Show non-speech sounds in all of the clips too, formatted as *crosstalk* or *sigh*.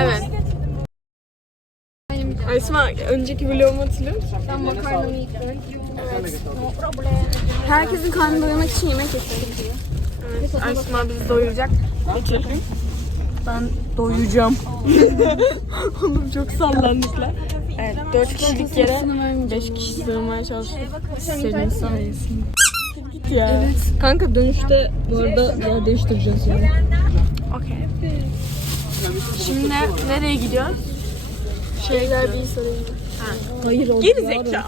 Evet. Esma önceki vlogumu hatırlıyor musun? Ben makarnamı yıkıyorum. Herkesin karnını doyurmak için yemek yapıyor. Evet, Esma bizi doyuracak. Ben doyacağım. *laughs* Oğlum çok sallandıklar. Evet, 4 kişilik yere 5 kişi sığmaya çalıştık. Senin sayesinde. Git ya. Evet. Kanka dönüşte bu arada yer değiştireceğiz yani. Okey. Şimdi nereye gidiyoruz? Şeyler bir sarayım. Hayır o Geri zekalı.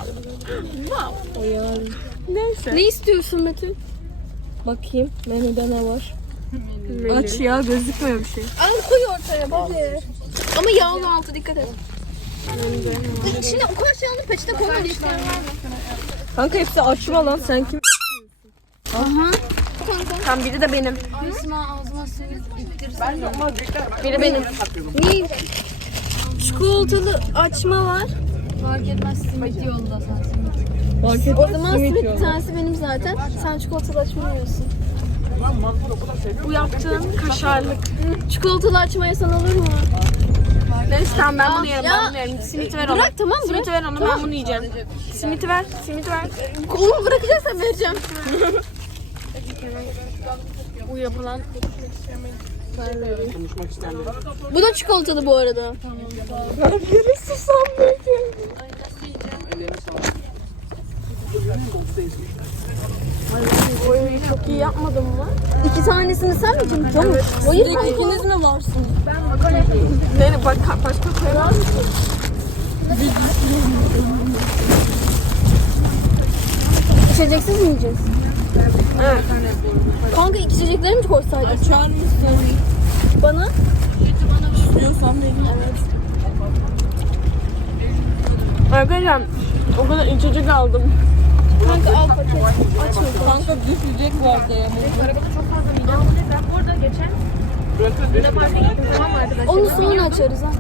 O yarın. Neyse. Ne istiyorsun Metin? Bakayım menüde ne var. Menü. Aç ya gözükmüyor bir şey. Al koy ortaya hadi. Ama yağlı altı dikkat et. İçine o kadar şey aldım peçete koymamışlar. Kanka hepsi açma lan sen kim? Tam biri de benim. Ağzıma ağzıma ittirsen. Biri benim. Niye? Çikolatalı açma var. Fark etmez simit yolda sen simit. Fark etmez. O zaman simit bir tanesi benim zaten. Sen çikolatalı açma yiyorsun. Bu yaptığın kaşarlık. Çikolatalı açma yesen olur mu? Neyse tamam ben bunu yerim. Ben bunu yerim. Simit ver ona. Bırak tamam bırak. Simit ver ona ben bunu yiyeceğim. Simiti ver. Simiti ver. Oğlum bırakacaksan vereceğim. *laughs* Bu yapılan Bu da çikolatalı bu arada. biri susam böyle. Oy çok iyi yapmadın mı? İki tanesini sen mi yiyeceksin? Tamam. Hayır ben ikiniz mi varsınız? Nereye bak başka şey var mı? İçeceksiz mi yiyeceğiz? Evet. Kanka içecekleri mi koysaydın? Açar mısın? Bana? İstiyorsan benim. Arkadaşlar o kadar içecek aldım. Kanka al paket. Açma. Kanka düşecek var dayanır. Onu sonra açarız ha.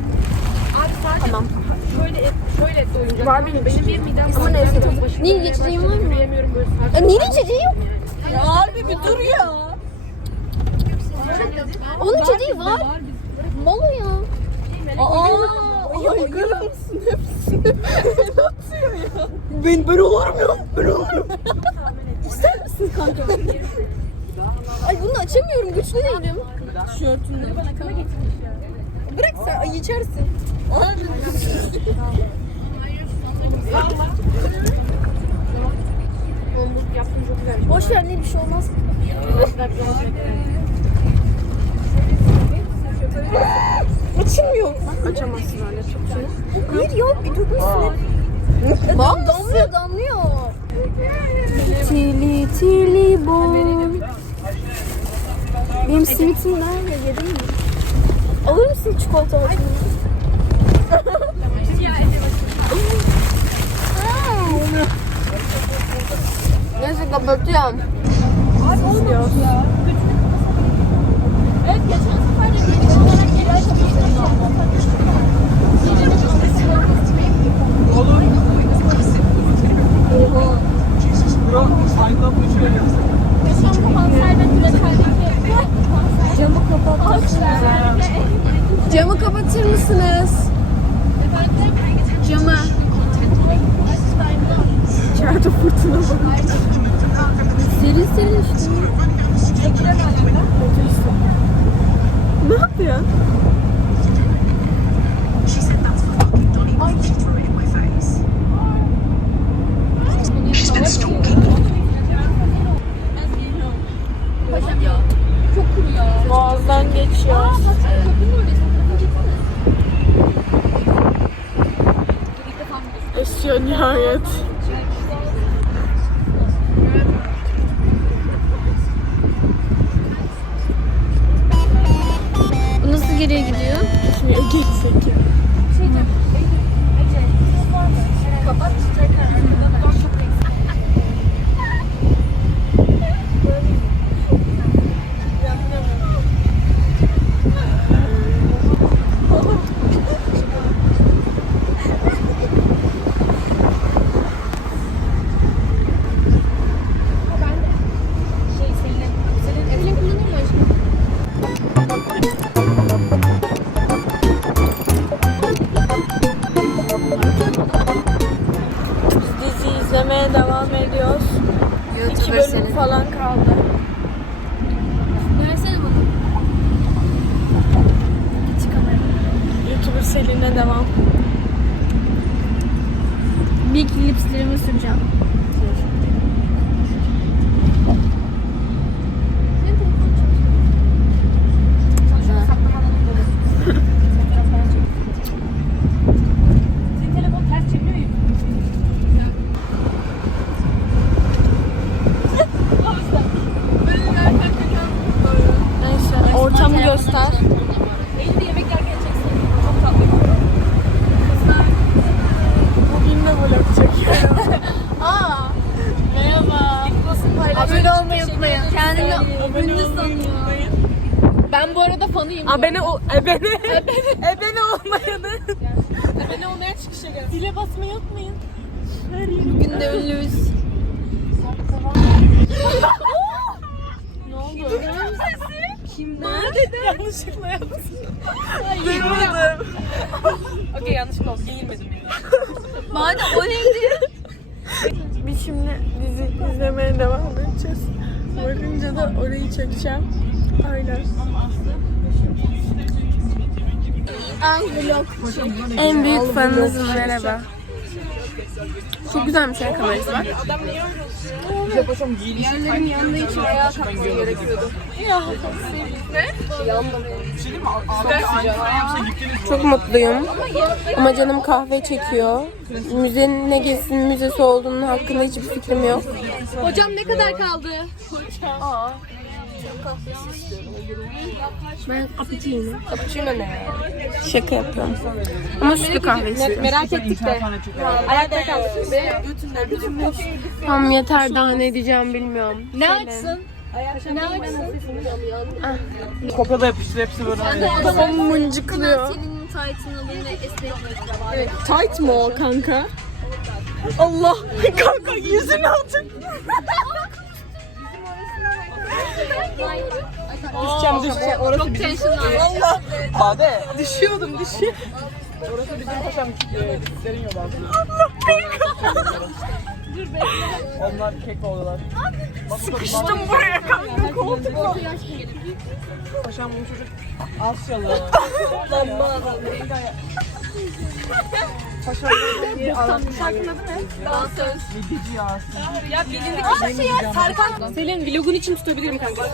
Var benim benim bir Ama neyse. Nil geçeceğin var mı? E, Nil içeceği yok. Ya harbi bir dur ya. Onun içeceği var. Mal o ya. Aa, mısın hepsini? Sen atıyor ya. Ben ben olurum ya. Ben olurum. İster misin kanka? Ay bunu açamıyorum. Güçlü değilim. Tişörtünü. Bırak sen. Ay içersin. Boş ver Nil bir şey olmaz. Açılmıyor. Açamazsın öyle çok şey. Hayır yok. Bir dökmüşsün. Lan damlıyor damlıyor. Tili tili bom. Benim simitim nerede? Yedin mi? Alır mısın çikolata başını? Neyse kapatıyorum. Evet geçen sefer de bir olarak geri Camı kapatır Camı kapatır mısınız? Camı. İçeride fırtına var. Serin serin işte. Ne yapıyor? Boğazdan geçiyor. Esiyor nihayet. Nasıl geriye gidiyor? falan kaldı. Versene bunu. Çıkamıyorum. Youtuber Selin'e devam. Big lipslerimi süreceğim. Basmayı unutmayın. Bugün de ünlüyüz. Yanlışlıkla yaptım. Duymadım. Okey yanlışlıkla oldu. Eğilmedim yani. Madem o neydi? Biz şimdi dizi izlemeye devam edeceğiz. Varınca da orayı çekeceğim. Aynen. En büyük fanınızım merhaba. Çok güzelmiş ya kamerası var. Yerlerin yandığı için ayağa kalkman gerekiyordu. Çok mutluyum. Ama canım kahve çekiyor. Müzenin ne gezisi müzesi olduğunun hakkında hiçbir fikrim yok. Hocam ne kadar kaldı? Ben cappuccino. Cappuccino ne ya? Şaka yapıyorum. Ama sütlü kahve istiyorum. Merak ettik de. Ayakta kaldık ve Tamam yeter daha ne diyeceğim bilmiyorum. Ne açsın? Ne açsın? Kopyala yapıştır hepsi böyle. Kafam mıncıklıyor. Senin tight'ını alayım ve estetik. Tight mı o kanka? Allah *laughs* kanka yüzünü atın. *laughs* Düşeceğim düşeceğim. Orası Çok tensionlı. Allah Bade. düşüyordum düşüyor. Orası bizim paşam e, dislerin yolu aslında. Onlar kek oluyorlar. Sıkıştım buraya kanka koltuk. Paşam bu çocuk Asyalı. *laughs* Paşam bir Arap Dansöz. midyeci ya aslında. ya bilindik bir şey ya. Serkan. Selin vlogun için tutabilirim kanka.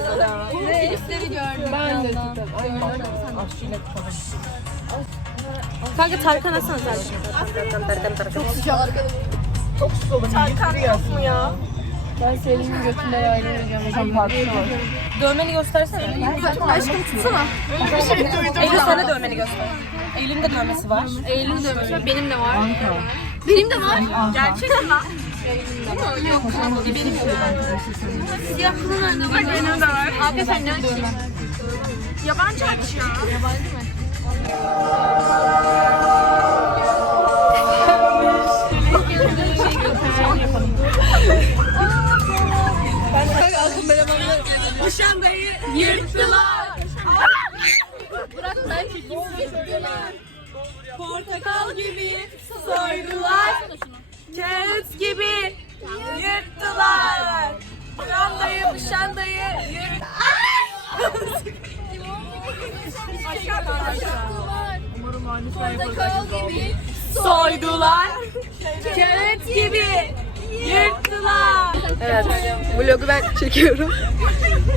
Elifleri gördüm. Ben de. Kadın. Kanka Tarkan Hasan sen. Çok susadım. Tarkan yok mu ya? Ben Selin'in götünden ayrılmayacağım. Paşam partisi var. Dövmeni göstersene. Aşkım tutsana. Eylül sana dövmeni göster. Eylül'ün de dövmesi var. Eylül'ün dövmesi var. Benim de var. Benim de var. Gerçekten lan. Yok. Benim de var. Siyah nerede var? Benim de var. Abi sen ne açayım? Yabancı aç ya. Nişandayı yırttılar. Portakal gibi soydular. Kağıt gibi yırttılar. Nişandayı nişandayı Portakal gibi. soydular. Kağıt gibi yırttılar. Evet, vlogu ben çekiyorum.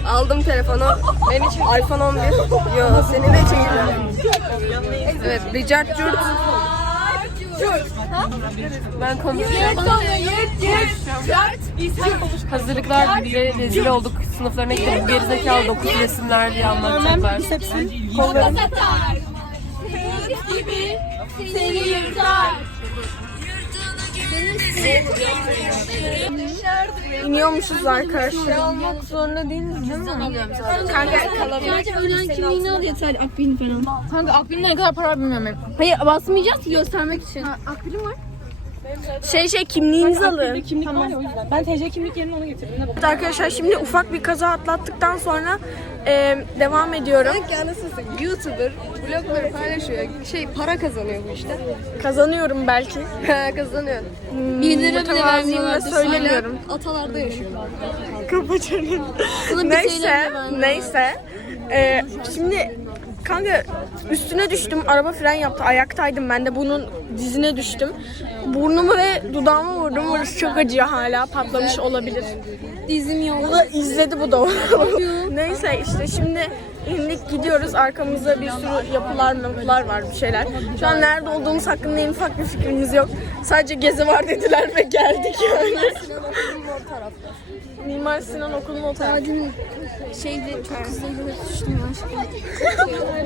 Aldım telefonu. Ben hiç iPhone 11. Yo, seni de çekiyorum. Evet, Richard Jurt. Ben konuşuyorum. Hazırlıklar bitti, rezil olduk. Sınıflarına gittik. Gerizekalı dokuz resimler diye anlatacaklar. Kollarım. Gibi seni yırtar. İniyormuşuz arkadaşlar. Olmak zorunda değiliz değil mi? Kanka kalamıyor. Sadece öğren kimliğini al yeter. Akbil'in falan. Kanka aklımda ne kadar para bilmiyorum. Hayır basmayacağız ki göstermek için. Akbil'in var. Şey şey kimliğinizi alın. Kimlik var ya o yüzden. Ben TC kimlik yerine onu getirdim. Evet arkadaşlar şimdi ufak bir kaza atlattıktan sonra e, devam ediyorum. Ya nasılsın? YouTuber vlogları paylaşıyor. Şey para kazanıyor bu işte. Kazanıyorum belki. *laughs* kazanıyor. Bir lira bile Mütevazıyım ve vermiyorlardı söylemiyorum. Atalarda yaşıyorlar. Kapaçanın. Sana bir neyse, TL bile vermiyorlar. neyse. E, şimdi kanka üstüne düştüm. Araba fren yaptı. Ayaktaydım ben de bunun dizine düştüm. Burnumu ve dudağımı vurdum. Burası çok acıyor hala. Patlamış olabilir. Dizim yok. Bu da izledi bu da. *laughs* Neyse işte şimdi indik gidiyoruz. Arkamızda bir sürü yapılar mapılar var bir şeyler. Şu an nerede olduğumuz hakkında en ufak bir fikrimiz yok. Sadece gezi var dediler ve geldik yani. Mimar Sinan Okulu'nun o tarafı. Dün şeyde çok hızlı yürüyüp düştüm aşkım.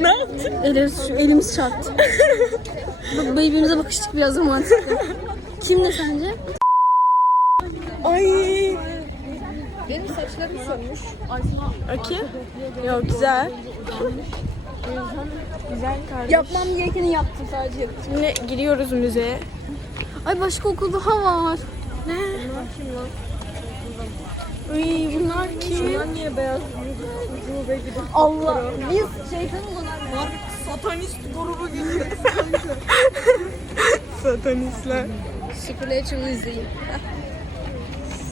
*laughs* Ne yaptın? Elimiz, şu elimiz çarptı. *laughs* Bak birbirimize bakıştık biraz romantikti. Kim de sence? Ay. Benim saçlarım sönmüş. Bakayım. Yok güzel. güzel kardeşim. Yapmam gerekeni yaptım sadece. Şimdi giriyoruz müzeye. Ay başka okul daha var. Ay bunlar kim? Niye beyaz Allah. Biz şeytan olanlar. Satanist grubu gibi. *laughs* Satanistler. Supernatural izleyin.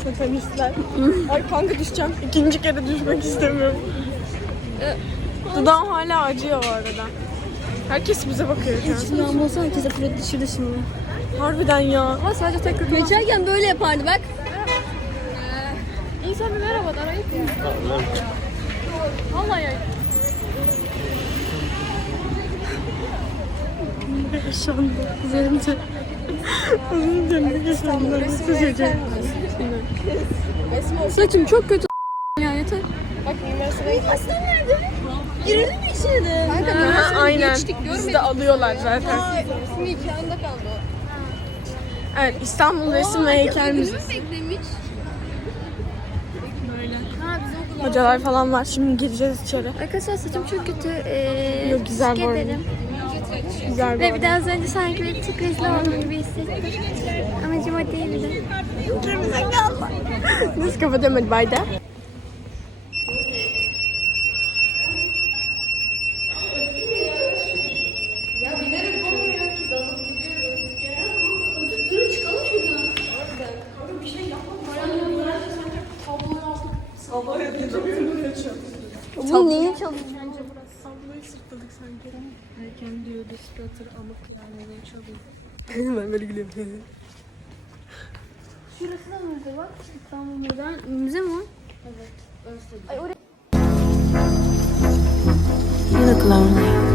Satanistler. *laughs* Ay kanka düşeceğim. İkinci kere düşmek istemiyorum. Dudağım hala acıyor bu arada. Herkes bize bakıyor ama olsa herkese dışarıda şimdi. Harbiden ya. Ama sadece tek kötü. Geçerken böyle yapardı bak. İnsan bir merhaba der ayıp ya. Vallahi ayıp. Yaşandı. Üzerimde. Üzerimde ne yaşandı? Sıcacık. Saçım çok kötü ya yeter. Bak Sinan'a Aslan nerede? Girelim mi içeri? Kanka Sinan'ı aynen. geçtik Bizi görmedik. de alıyorlar zaten. Şimdi iki anda kaldı o. Evet İstanbul Resim ve Heykel Müzesi. Beklemiş. Hocalar falan var. Şimdi gireceğiz içeri. Arkadaşlar saçım çok kötü. Ee, Yok, güzel bu teşekkür arada. ederim. Güzel bu Ve bir arada. de az önce sanki bir tık rezil oldum gibi hissettim. Amacım o değildi. Nasıl kafa demedi bayda? Bu neyi çalışıyor? Gülüyorum. Şurası da müze bak. İstanbul Müze. Müze mi o? You look lonely.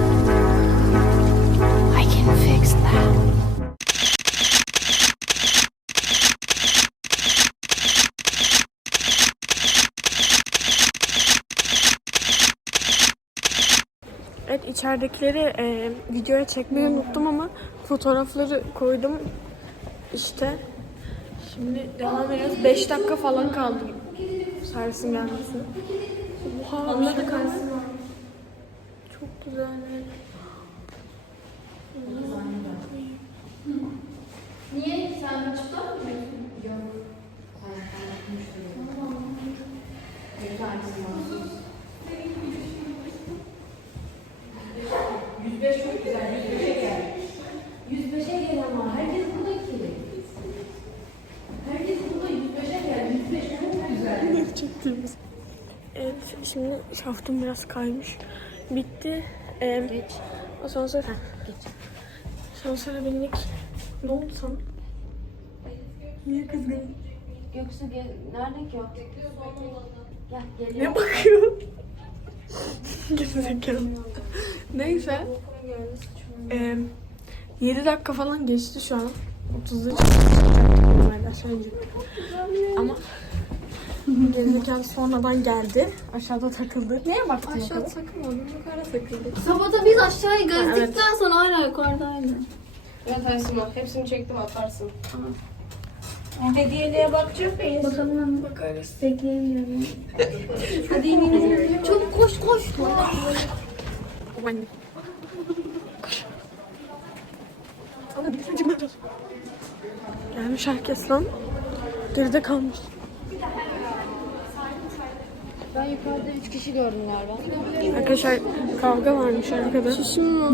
Evet içeridekileri e, videoya çekmeyi unuttum ama fotoğrafları koydum. İşte şimdi devam ediyoruz. 5 dakika falan kaldı servisin gelmesine. Oha onları kalsın. Çok güzel. çektiğimiz. Evet şimdi şaftım biraz kaymış. Bitti. Ee, geç. Asansör. geç. Asansöre bindik. Ne oldu sana? Niye kızgın? Yoksa gel, nerede ki o? Gel, geliyor. Ne bakıyor? Gerizekalı. Neyse. Ee, 7 dakika falan geçti şu an. 30'da Normalde aşağı inecektim. Ama gerizekalı sonradan geldi. Aşağıda takıldı. Neye baktın o kadar? takılmadım. Yukarıda takıldık. Sabahta biz aşağıya gezdikten sonra hala yukarıdaydı. Evet Aysun bak hepsini çektim atarsın. Hediyeliğe bakacak mıyız? Bakalım hemen. Bakarız. Bekleyemiyorum. *laughs* Hadi inelim. Çok koş koş. Ben de. Gelmiş herkes lan. Geride kalmış. Ben yukarıda üç kişi gördüm galiba. Arkadaşlar kavga varmış arkada. Şişim var.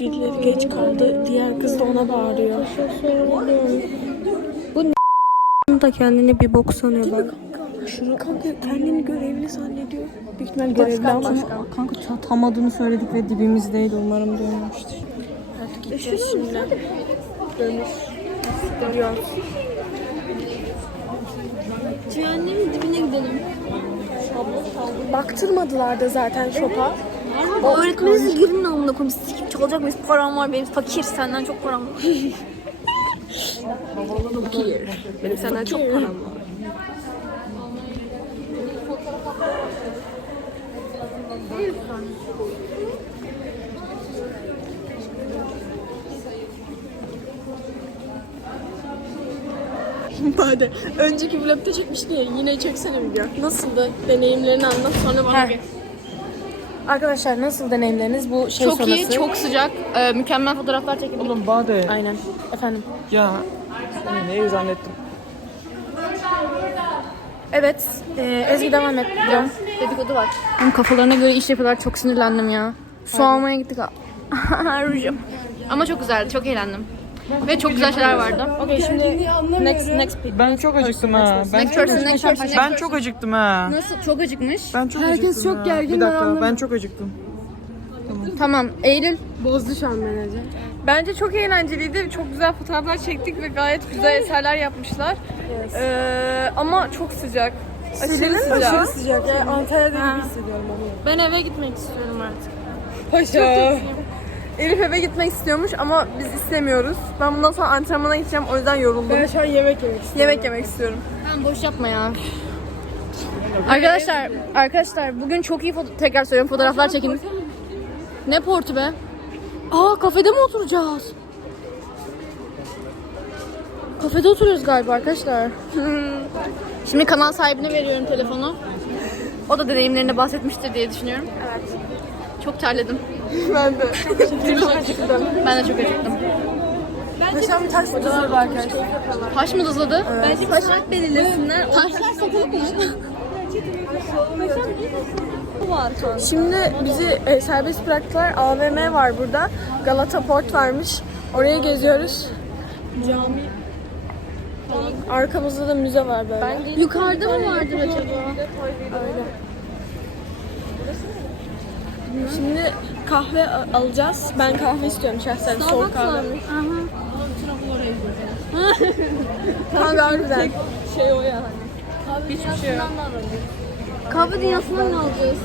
Birileri geç kaldı. Diğer kız da ona bağırıyor. Bu da kendini bir bok sanıyor bak. Şunu kanka kendini görevli zannediyor. Büyük ihtimal görevli ama. Kanka tam adını söyledik ve dibimizdeydi. Umarım duymamıştır. Artık gideceğiz şimdi. Dönüş. Dönüyoruz. Cehennemin dibine gidelim. Baktırmadılar da zaten şopa. O öğretmeniniz girin amına koyayım. Sikim çalacak mıyız? Param var benim fakir senden çok param var. Benim senden çok param var. Bade, önceki vlogda çekmiştin ya, yine çeksene video. Nasıldı? Deneyimlerini anlat, sonra bana bir. Arkadaşlar nasıl deneyimleriniz bu şey Çok sonrası? iyi, çok sıcak. Ee, mükemmel fotoğraflar çekildi. Oğlum Bade. Aynen. Efendim. Ya. Seni neyi zannettim? Evet. E, Ezgi devam et. Biliyorum. Dedikodu var. Benim kafalarına göre iş yapıyorlar. Çok sinirlendim ya. Su almaya gittik. *laughs* Rujum. Ama çok güzeldi. Çok eğlendim. Ve çok güzel şeyler vardı. Okey şimdi next next Ben çok acıktım ha. Ben, Next person, next person, next ben person. çok acıktım ha. Nasıl? Çok acıkmış. Ben çok Herkes acıktım çok ha. gergin, Bir ben dakika anlamadım. ben çok acıktım. Tamam. Eylül. Bozdu şu an menajer. Bence çok eğlenceliydi. Çok güzel fotoğraflar çektik ve gayet güzel eserler yapmışlar. Ee, ama çok sıcak. Aşırı sıcak. Aşırı sıcak. Yani Antalya'da gibi hissediyorum onu. Ben eve gitmek istiyorum artık. Paşa. Elif eve gitmek istiyormuş ama biz istemiyoruz. Ben bundan sonra antrenmana gideceğim o yüzden yoruldum. Ben şu an yemek yemek istiyorum. Yemek yemek istiyorum. Tamam boş yapma ya. Arkadaşlar, arkadaşlar bugün çok iyi foto- tekrar söylüyorum fotoğraflar çekin. Ne portu be? Aa kafede mi oturacağız? Kafede oturuyoruz galiba arkadaşlar. *laughs* Şimdi kanal sahibine veriyorum telefonu. O da deneyimlerinde bahsetmiştir diye düşünüyorum. Evet. Çok terledim. Ben de. Ben de çok acıktım. Paşam taş tutuyordu arkadaşlar. Taş mı dızladı? Bence saat belirlesinler. Taşlar satılık mı? Şimdi bizi e, serbest bıraktılar. AVM var burada. Galata Port varmış. Oraya geziyoruz. Cami. Arkamızda da müze var böyle. Yukarıda mı vardır acaba? Şimdi kahve alacağız. Ben kahve istiyorum şahsen. Soğuk kahve. *laughs* Kanka harbiden. Şey o ya. Hiçbir şey yok. Kahve dünyasından ne alacağız?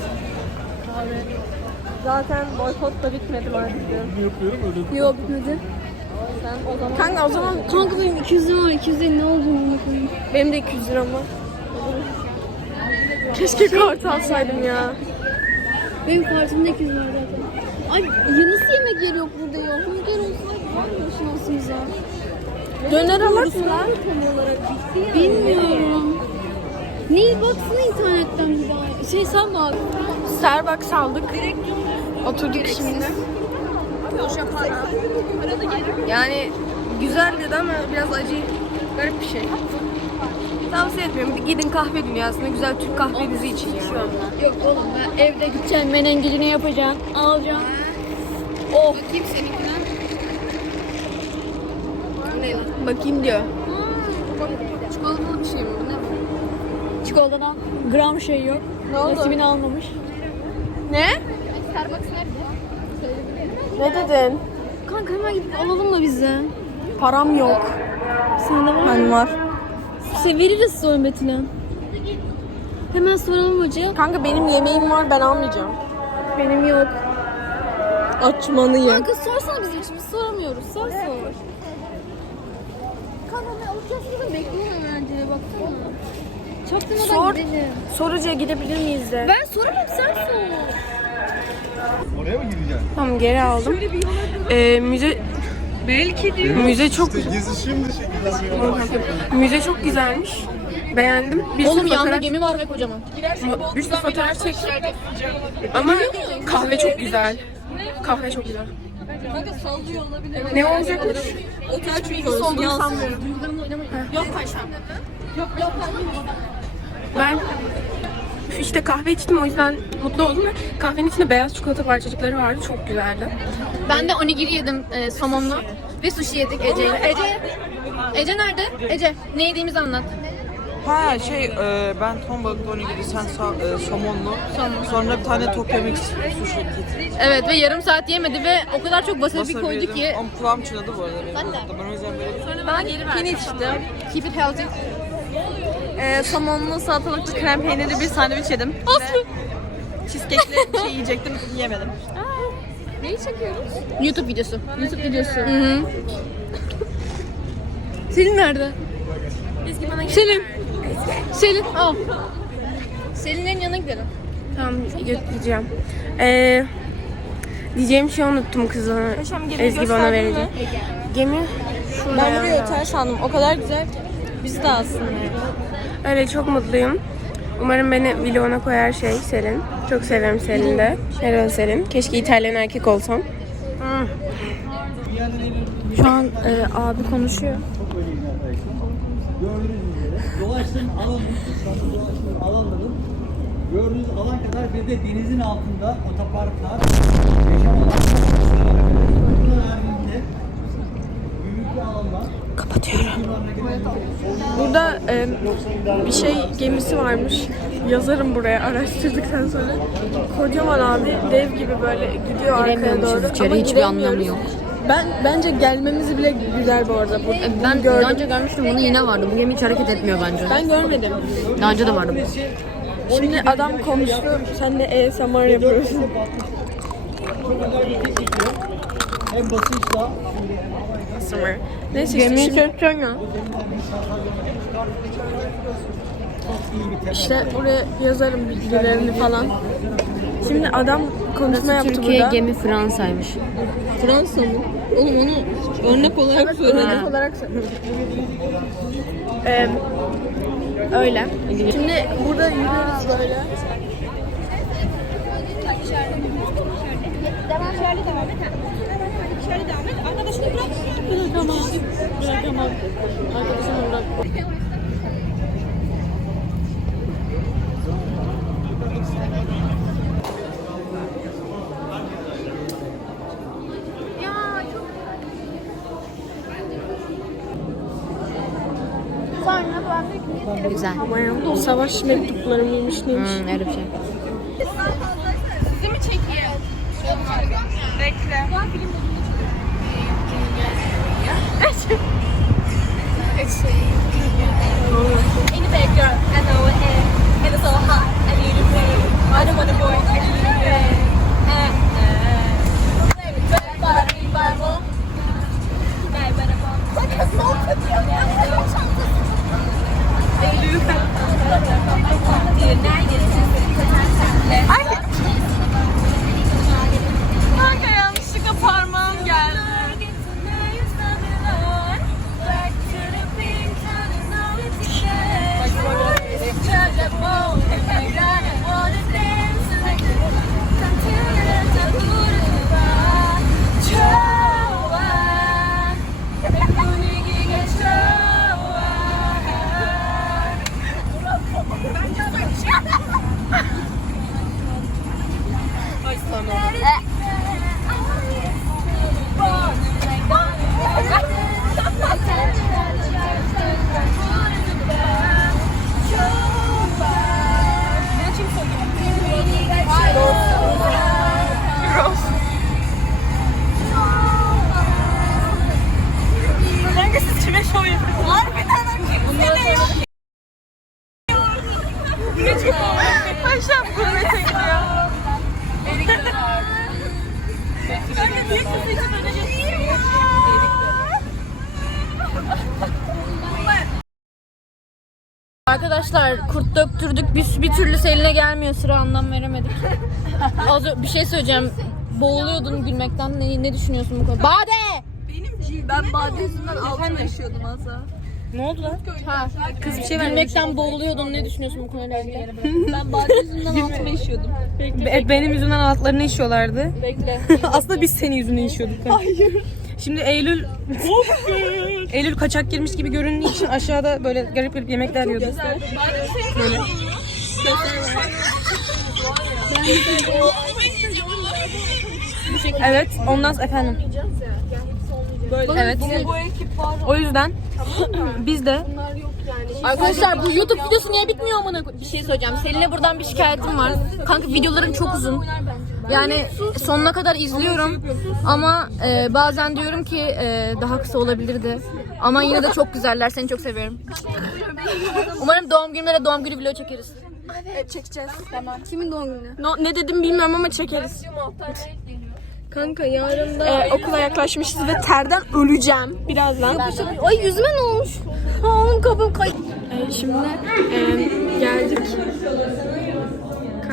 Zaten boykot da bitmedi maalesef. Yok bitmedi. Kanka o zaman Kanka benim 200 lira var. 200 lira ne olduğunu bakayım. benim de 200 liram var. Keşke kart alsaydım ya. Benim kartımda 200 var zaten. Ay ya nasıl yemek yeri yok burada ya? Hamburger olsa var mı şansımıza? Döner alırsın. Bilmiyorum. Neyi baksana internetten bir daha. Şey sen bak. Starbucks aldık. Oturduk şimdi. Yani güzel dedi ama biraz acı. Garip bir şey. Tavsiye etmiyorum. Gidin kahve dünyasına güzel Türk kahvenizi için yani. Yok oğlum ben evde gideceğim menengirini yapacağım. Alacağım. Oh. Bakayım seninkine. Bakayım diyor. Çikolatalı bir şey mi bu ne bu? Çikolatadan gram şey yok. Ne oldu? Nasibini almamış. Ne? Ne dedin? Kanka hemen gidip alalım da bize. Param yok. Sende var mı? Ben var. Şey veririz sonra Betül'e. Hemen soralım hoca. Kanka benim yemeğim var ben almayacağım. Benim yok. Açmanıyım. Kanka sorsana bize hiç biz soramıyoruz. Sor sor. Kanka ne alacağız kızım bekliyorum öğrenciye baksana. Çaktırmadan Sor. gidelim. Sorucuya gidebilir miyiz de? Ben sorarım sen sor. Oraya mı gireceksin? Tamam geri aldım. Ee, müze Belki diyor. Müze çok İşte gezi şimdi şekilde. müze çok güzelmiş. Beğendim. Bir Oğlum yanında fotoğraf, gemi var ve kocaman. bir sürü fotoğraf çektim. Ama kahve çok güzel. Kahve çok güzel. Ne olacakmış? Hiçbir ilgisi olduğunu sanmıyorum. Yok paşam. Ben işte kahve içtim o yüzden mutlu oldum ve kahvenin içinde beyaz çikolata parçacıkları vardı. Çok güzeldi. Ben de onigiri yedim e, somonlu ve sushi yedik Ece ile. Ece, Ece nerede? Ece, ne yediğimizi anlat. Ha şey e, ben ton balıklı onigiri sen sa- e, somonlu. Sonra bir tane Tokyo Mix sushi getirdim. Evet ve yarım saat yemedi ve o kadar çok wasabi koydu yedim. ki. Ama kulağım çınladı bu arada benim. Ben de. Ben o yüzden böyle Ben pini içtim. Keep it healthy. Ee, somonlu salatalıklı krem peynirli bir sandviç yedim. Aslı. Cheesecake'li bir şey yiyecektim, yemedim. YouTube videosu. YouTube videosu. Hı hı. Selin nerede? Selin. Selin al. Selin'lerin yanına gidelim. Tamam götüreceğim. Ee, diyeceğim şey unuttum kızına. Paşam gemiyi Ezgi bana gösterdin verecek. mi? Gemi şurada. Ben buraya otel sandım. O kadar güzel. Bizi de alsın. Öyle çok mutluyum. Umarım beni vloguna koyar şey Selin. Çok severim Selin'i de. Hello Selin. Keşke İtalyan erkek olsam. Şu an e, abi konuşuyor. Gördüğünüz üzere dolaştığım alanın, İstanbul dolaştığım alanların gördüğünüz alan kadar bir de denizin altında otoparklar, yaşam alanları, bunun haricinde büyük bir alanlar. Kapatıyorum. Burada e, bir şey gemisi varmış. Yazarım buraya araştırdıktan sonra. Kocaman abi dev gibi böyle gidiyor arkaya doğru. Ama hiçbir anlamı yok. Ben bence gelmemiz bile güzel bu arada. Bu, Ben gördüm. daha önce görmüştüm bunu yine vardı. Bu gemi hiç hareket etmiyor bence. Ben görmedim. Daha önce de vardı. Şimdi adam konuştu. Sen de ASMR yapıyorsun. Hem basınçla Neyse işte Gemiyi şimdi, ya. işte buraya yazarım bilgilerini falan. Şimdi adam konuşma yaptı Türkiye burada. gemi Fransa'ymış. Fransa mı? Oğlum onu örnek olarak Örnek olarak Ee, öyle. Şimdi burada yürüyoruz böyle. Devam şöyle devam et. Hadi şöyle devam et. Arkadaşını bırak. Bırakamam. Bırakamam. Arkadaşımı bırak. Güzel. Savaş mektupları mıymış neymiş? Hmm, öyle bir şey. drunk and. It is hot. I. I don't want to go. I need. Arkadaşlar kurt döktürdük. Biz bir türlü Selin'e gelmiyor sıra anlam veremedik. *laughs* Az ö- bir şey söyleyeceğim. Boğuluyordun gülmekten. Ne, ne düşünüyorsun bu konuda? Bade! Ben bade yüzünden altına işiyordum az daha. Ne oldu lan? Ha. Kız bir şey Gülmekten boğuluyordun. Ne düşünüyorsun bu konuyla ilgili? *laughs* Ben bade yüzünden altıma işiyordum. Be- benim yüzümden altlarını işiyorlardı. Bekle. *laughs* Aslında biz senin yüzünden işiyorduk. Hayır. Şimdi Eylül Eylül kaçak girmiş gibi göründüğü için aşağıda böyle garip garip yemekler yiyordu. Böyle. Evet, ondan sonra efendim. Evet. O yüzden biz de Arkadaşlar bu YouTube videosu niye bitmiyor amına Bir şey söyleyeceğim. Selin'e buradan bir şikayetim var. Kanka videoların çok uzun. Yani sonuna kadar izliyorum ama e, bazen diyorum ki e, daha kısa olabilirdi. Ama yine de çok güzeller. Seni çok seviyorum. Umarım doğum günümde de doğum günü vlog çekeriz. Evet çekeceğiz. Tamam. Kimin doğum günü? No, ne dedim bilmiyorum ama çekeriz. Kanka yarın da okula yaklaşmışız ve terden öleceğim birazdan. Ay yüzüme ne olmuş? Ha oğlum kafam kay. Ee, şimdi e, geldik.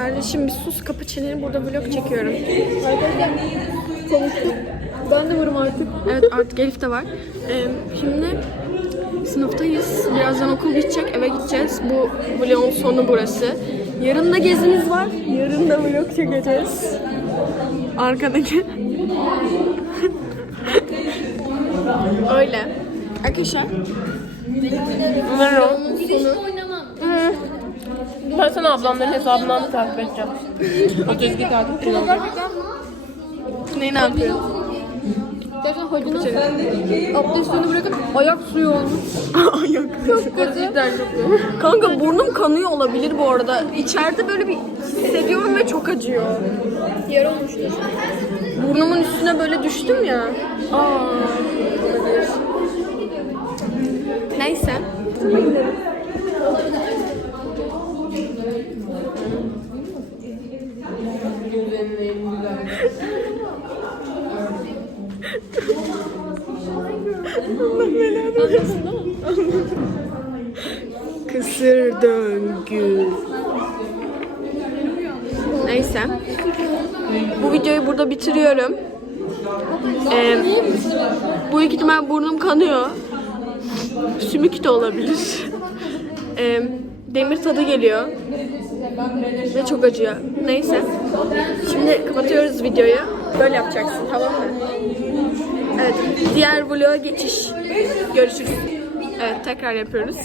Kardeşim bir sus kapı çeneni burada vlog çekiyorum. Ben de varım artık. Evet artık Elif de var. Ee, şimdi sınıftayız. Birazdan okul bitecek eve gideceğiz. Bu vlogun sonu burası. Yarın da gezimiz var. Yarın da vlog çekeceğiz. Arkadaki. *laughs* Öyle. Arkadaşlar. Merhaba. Ben sana ablamların hesabından da takip edeceğim. o düzgün takip kullanacağım. Neyi ne yapıyor? Gerçekten hocanın abdestini bırakıp ayak suyu olmuş. Ayak. Çok kötü. Kanka burnum kanıyor olabilir bu arada. İçeride böyle bir hissediyorum ve çok acıyor. Yara olmuştur. Burnumun üstüne böyle düştüm ya. Aa. Neyse. Kısır döngü. Neyse. Bu videoyu burada bitiriyorum. Ee, bu iki ihtimal burnum kanıyor. Sümük de olabilir. Ee, demir tadı geliyor. Ve çok acıyor. Neyse. Şimdi kapatıyoruz videoyu. Böyle yapacaksın tamam mı? Evet. Diğer vloga geçiş. Görüşürüz. Evet tekrar yapıyoruz.